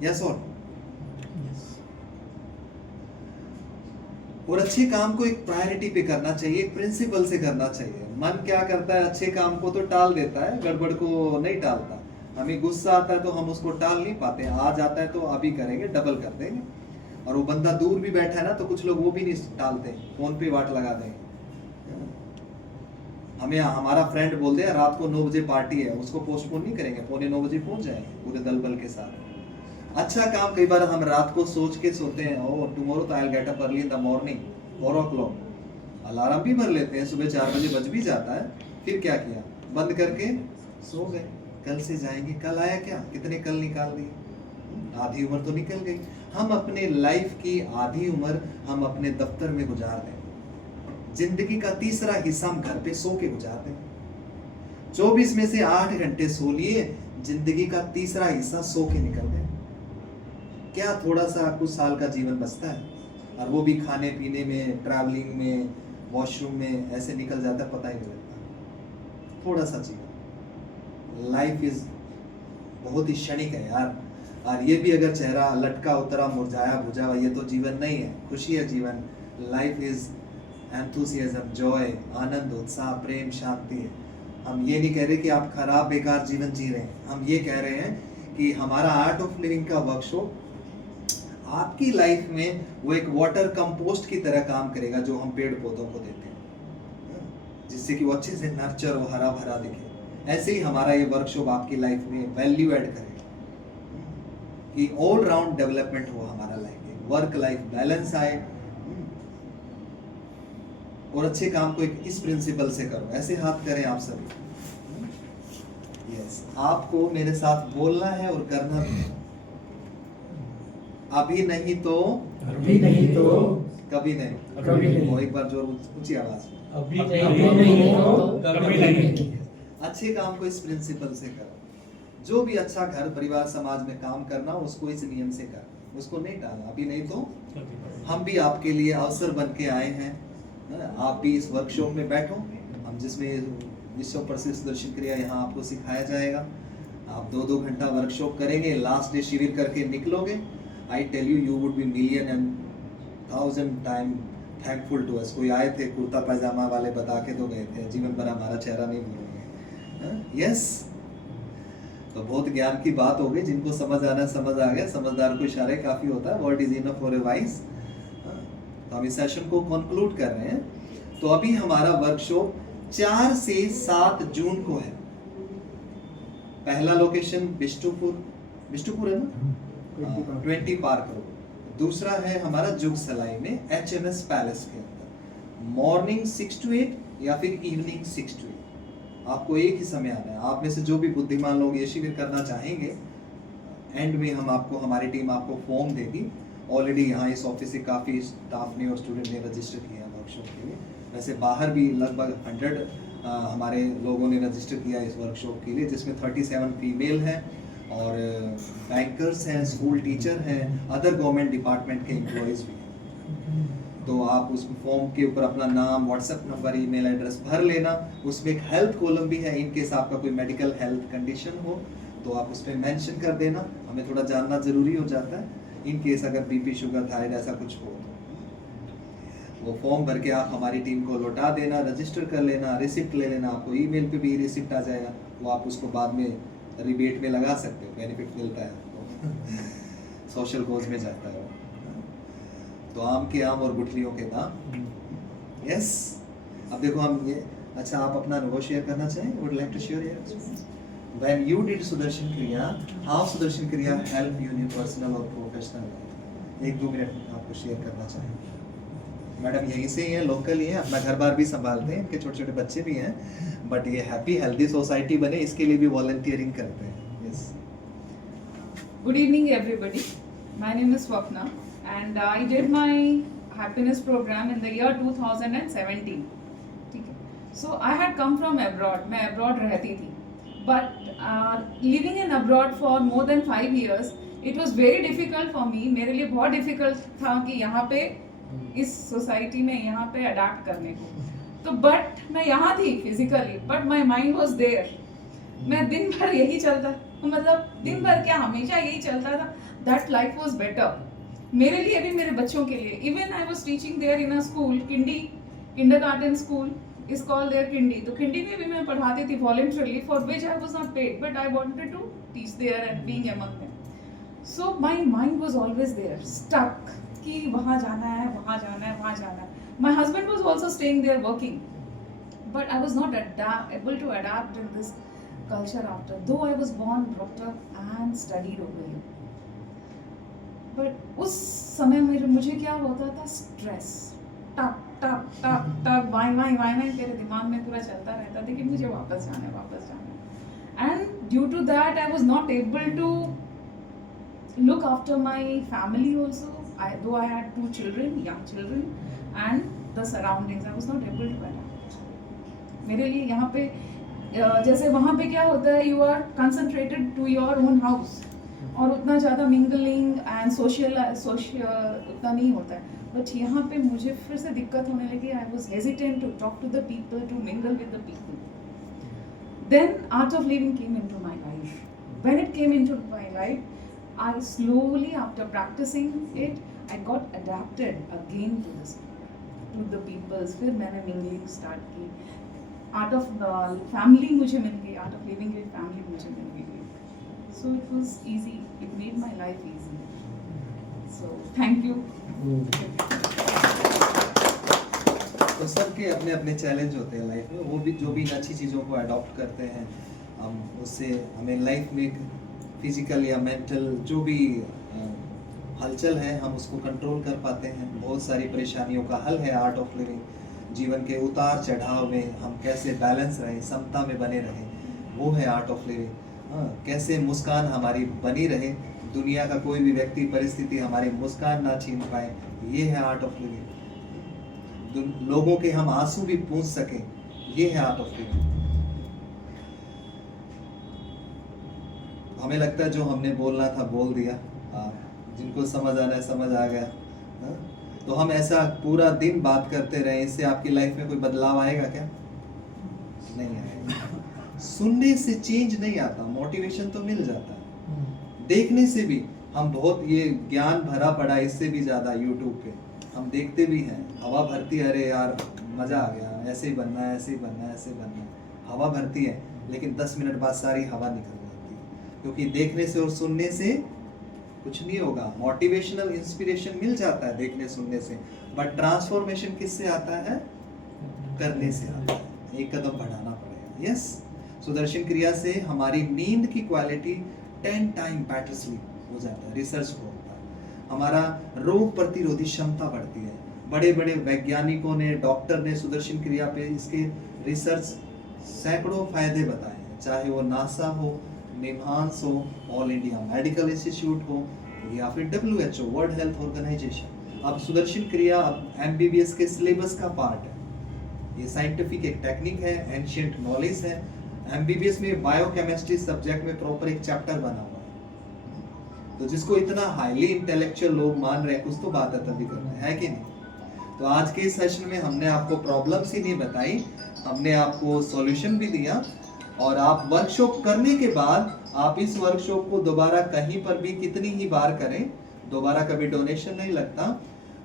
है। यस और और अच्छे काम को एक प्रायोरिटी पे करना चाहिए, एक प्रिंसिपल से करना चाहिए। मन क्या करता है, अच्छे काम को तो टाल देता है, गड़बड़ को नहीं टालता। हमें गुस्सा आता है तो हम उसको टाल नहीं पाते, आ जाता है तो अभी करेंगे, डबल कर देंगे। और वो बंदा दूर भी बैठा है ना, तो कुछ लोग वो भी नहीं टालते, फोन पे वाट लगा देंगे। हमें हमारा फ्रेंड बोल दे रात को 9 बजे पार्टी है, उसको पोस्टपोन नहीं करेंगे, 8:45 बजे पहुंच जाएंगे पूरे दल बल के साथ। अच्छा काम कई बार हम रात को सोच के सोते हैं, ओ टुमारो तो I will get up early in the morning 4 o'clock, alarm भी भर लेते हैं, सुबह 4 बजे बज भी जाता है। फिर क्या किया, बंद करके सो गए, कल से जाएंगे। कल आया क्या, कितने कल निकाल दिए, आधी उम्र तो निकल गई। हम अपने लाइफ की आधी उम्र हम अपने दफ्तर में गुजार दें, जिंदगी का तीसरा हिस्सा हम घर पे सो के गुजार दें। 24 में से 8 घंटे सो लिए, जिंदगी का तीसरा हिस्सा सो के निकल गए। क्या थोड़ा सा कुछ साल का जीवन बचता है, और वो भी खाने पीने में, ट्रैवलिंग में, वॉशरूम में ऐसे निकल जाता है, पता ही नहीं लगता। थोड़ा सा जीवन, लाइफ इज बहुत ही क्षणिक है यार। और ये भी अगर चेहरा लटका उतरा मुरझाया बुझा, ये तो जीवन नहीं है, खुशी है जीवन। लाइफ इज एंथुसियाज्म, जॉय, आनंद, उत्साह, प्रेम, शांति है। हम ये नहीं कह रहे कि आप खराब बेकार जीवन जी रहे हैं, हम ये कह रहे हैं कि हमारा आर्ट ऑफ लिविंग का वर्कशॉप आपकी लाइफ में वो एक वाटर कंपोस्ट की तरह काम करेगा, जो हम पेड़ पौधों को देते हैं, जिससे कि वो अच्छे से नर्चर हो, हरा भरा दिखे। ऐसे ही हमारा ये वर्कशॉप आपकी लाइफ में वैल्यू ऐड करेगा, कि ऑल राउंड डेवलपमेंट हो हमारा लाइफ में, वर्क लाइफ बैलेंस आए, और अच्छे काम को एक इस प्रिंसिपल से करो। ऐसे हाथ करें आप सभी। यस, आपको मेरे साथ बोलना है और करना भी है। अभी नहीं तो अभी नहीं तो कभी नहीं। कभी नहीं। और एक बार जोर ऊंची आवाज में। अभी नहीं तो कभी नहीं। अच्छे काम को इस प्रिंसिपल से करो। जो भी अच्छा घर परिवार समाज में काम करना, उसको इस नियम से कर, उसको नहीं टालना। अभी नहीं तो हम भी आपके लिए अवसर बन के आए हैं। आप भी इस वर्कशॉप में बैठो, हम जिसमें विश्व प्रसिद्ध सुदर्शन क्रिया यहाँ आपको सिखाया जाएगा। आप 2-2 घंटा वर्कशॉप करेंगे, लास्ट डे शिविर करके निकलोगे। I tell you, you would be million and 1000 time thankful to us. कोई आए थे कुर्ता पैजामा वाले, बता के तो गए थे, जीवन भर हमारा चेहरा नहीं भूलेंगे। यस, तो बहुत ज्ञान की बात हो गई। जिनको समझ आना समझ आ गया, समझदार को इशारे काफी होता है। Word is enough for a wise. तो हम इस सेशन को कंक्लूड कर रहे हैं। तो अभी हमारा वर्कशॉप 4 से 7 जून को है। पहला लोकेशन बिष्टुपुर है ना, 20 पार्क रोड। दूसरा है हमारा जुग सलाई में HMS पैलेस के अंदर, मॉर्निंग 6 to 8 या फिर इवनिंग 6 to 8। आपको एक ही समय आना है। आप में से जो भी बुद्धिमान लोग ये शिविर करना चाहेंगे, एंड में हम आपको, हमारी टीम आपको फॉर्म देगी। ऑलरेडी यहाँ इस ऑफिस से काफ़ी स्टाफ ने और स्टूडेंट ने रजिस्टर किया वर्कशॉप के लिए। वैसे बाहर भी लगभग 100 हमारे लोगों ने रजिस्टर किया इस वर्कशॉप के लिए, जिसमें 37 फीमेल हैं और बैंकर्स हैं, स्कूल टीचर हैं, अदर गवर्नमेंट डिपार्टमेंट के एम्प्लॉयज़ भी हैं। तो आप उस फॉर्म के ऊपर अपना नाम, व्हाट्सएप नंबर, ईमेल एड्रेस भर लेना। उसमें एक हेल्थ कॉलम भी है, इन केस आपका कोई मेडिकल हेल्थ कंडीशन हो तो आप उस पर मेंशन कर देना। हमें थोड़ा जानना ज़रूरी हो जाता है, इन केस अगर बीपी, शुगर, थायराइड ऐसा कुछ हो तो। वो फॉर्म भर के आप हमारी टीम को लौटा देना, रजिस्टर कर लेना, रिसिप्ट ले लेना। आपको ईमेल पे भी रिसिप्ट आ जाएगा, वो आप उसको बाद में रिबेट में लगा सकते हो, बेनिफिट मिलता है आपको सोशल कोज में जाता है वो। तो आम के आम और गुठलियों के दाम। यस, अब देखो हम ये, अच्छा आप अपना अनुभव शेयर करना चाहें? Would like to share your when you did Sudarshan Kriya, how Sudarshan Kriya help you in your personal और प्रोफेशनल लाइफ? 1-2 मिनट आपको शेयर करना चाहें। मैडम यहीं से ही हैं, लोकल ही हैं, अपना घर बार भी संभालते हैं, इनके छोटे छोटे बच्चे भी हैं, बट ये हैप्पी हेल्दी सोसाइटी बने इसके लिए भी वॉलंटियरिंग करते हैं। Yes, Good evening, everybody. My name is Swapna, and I did my happiness program in the year 2017. ठीक है. So I had come from abroad. मैं abroad रहती थी. But living in abroad for more than 5 years, it was very difficult for me. मेरे लिए बहुत difficult था कि यहाँ पे इस सोसाइटी में यहाँ पे अडाप्ट करने को। तो बट मैं यहाँ थी physically, but my mind was there. मैं दिन भर यही चलता, मतलब दिन भर क्या, हमेशा यही चलता था। दैट लाइफ वॉज बेटर मेरे लिए भी, मेरे बच्चों के लिए। Even I was teaching there in a school, kindergarten school is called there Kindi. तो Kindi में भी मैं पढ़ाती थी voluntarily, for which I was not paid, but I wanted to teach there and being among them. So my mind was always there, stuck कि वहाँ जाना है, वहाँ जाना है, वहाँ जाना है. My husband was also staying there working, but I was not able to adapt in this culture after. Though I was born, brought up and studied over here. But उस समय मुझे क्या होता था, स्ट्रेस, टक टक टक टक, वाई तेरे दिमाग में पूरा चलता रहता था कि मुझे वापस जाना है। And due to that I was not able to look after my family also, though I had 2 children, young children, and the surroundings, I was not able to adapt. मेरे लिए यहाँ पे जैसे वहाँ पे क्या होता है, you are concentrated to your own house और उतना ज़्यादा मिंगलिंग एंड सोशल उतना नहीं होता है। बट यहाँ पे मुझे फिर से दिक्कत होने लगी। I was hesitant to talk to the people, to mingle with the people. Then art of living came into my life. When it came into my life, I slowly after practising it, I got adapted again to the peoples. फिर मैंने mingling start की। Art of family मुझे मिल गई, art of living with family मुझे मिल गई। So it was easy. It made my life easy. So thank you. तो सबके अपने अपने चैलेंज होते हैं लाइफ में। वो भी जो भी इन अच्छी चीज़ों को अडॉप्ट करते हैं, हम उससे हमें लाइफ में फिजिकल या मेंटल जो भी हलचल है, हम उसको कंट्रोल कर पाते हैं। बहुत सारी परेशानियों का हल है आर्ट ऑफ लिविंग। जीवन के उतार चढ़ाव में हम कैसे बैलेंस रहें, समता में बने रहें, वो है आर्ट ऑफ लिविंग। कैसे मुस्कान हमारी बनी रहे, दुनिया का कोई भी व्यक्ति, परिस्थिति हमारी मुस्कान ना छीन पाए, ये है आर्ट ऑफ लिविंग। लोगों के हम आंसू भी पूंछ सकें, ये है आर्ट ऑफ लिविंग। हमें लगता है जो हमने बोलना था बोल दिया, जिनको समझ आना है समझ आ गया। तो हम ऐसा पूरा दिन बात करते रहे, इससे आपकी लाइफ में कोई बदलाव आएगा क्या? नहीं आएगा। सुनने से चेंज नहीं आता, मोटिवेशन तो मिल जाता है। देखने से भी हम बहुत, ये ज्ञान भरा पड़ा, इससे भी ज़्यादा यूट्यूब पे हम देखते भी हैं। हवा भरती है, अरे यार मज़ा आ गया, ऐसे ही बनना है, ऐसे ही बनना है, ऐसे बनना है। हवा भरती है, लेकिन 10 मिनट बाद सारी हवा निकल जाती है, क्योंकि देखने से और सुनने से कुछ नहीं होगा। मोटिवेशनल इंस्पिरेशन मिल जाता है देखने सुनने से, बट ट्रांसफॉर्मेशन किससे आता है? करने से आता है। एक कदम बढ़ाना पड़ेगा। यस, सुदर्शन क्रिया से हमारी नींद की क्वालिटी 10 टाइम बेटर स्लीप हो जाता है। रिसर्च को होता है, हमारा रोग प्रतिरोधी क्षमता बढ़ती है। बड़े बड़े वैज्ञानिकों ने, डॉक्टर ने सुदर्शन क्रिया पे इसके रिसर्च सैकड़ों फायदे बताए हैं, चाहे वो नासा हो, निम्हांस हो, ऑल इंडिया मेडिकल इंस्टीट्यूट हो, या फिर WHO वर्ल्ड हेल्थ ऑर्गेनाइजेशन। अब सुदर्शन क्रिया MBBS के सिलेबस का पार्ट है। ये साइंटिफिक एक टेक्निक है, एंशियंट नॉलेज है। MBBS में बायोकेमिस्ट्री सब्जेक्ट में प्रॉपर एक चैप्टर बना हुआ है। तो जिसको इतना हाईली इंटेलेक्चुअल लोग मान रहे हैं, कुछ तो बात है तभी करते हैं, है कि नहीं? तो आज के इस सेशन में हमने आपको प्रॉब्लम्स ही नहीं बताई, हमने आपको सॉल्यूशन भी दिया। और आप वर्कशॉप करने के बाद आप इस वर्कशॉप को दोबारा कहीं पर भी कितनी ही बार करें, दोबारा कभी डोनेशन नहीं लगता।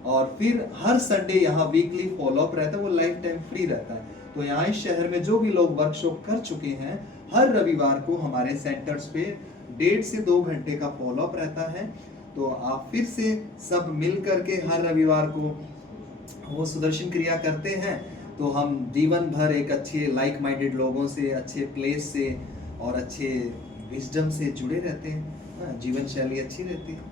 और फिर हर संडे यहाँ वीकली फॉलोअप रहता है, वो लाइफ टाइम फ्री रहता है। तो यहाँ इस शहर में जो भी लोग वर्कशॉप कर चुके हैं, हर रविवार को हमारे सेंटर्स पे 1.5 से 2 घंटे का फॉलोअप रहता है। तो आप फिर से सब मिल करके हर रविवार को वो सुदर्शन क्रिया करते हैं, तो हम जीवन भर एक अच्छे लाइक माइंडेड लोगों से, अच्छे प्लेस से और अच्छे विजडम से जुड़े रहते हैं। हाँ, जीवन शैली अच्छी रहती है।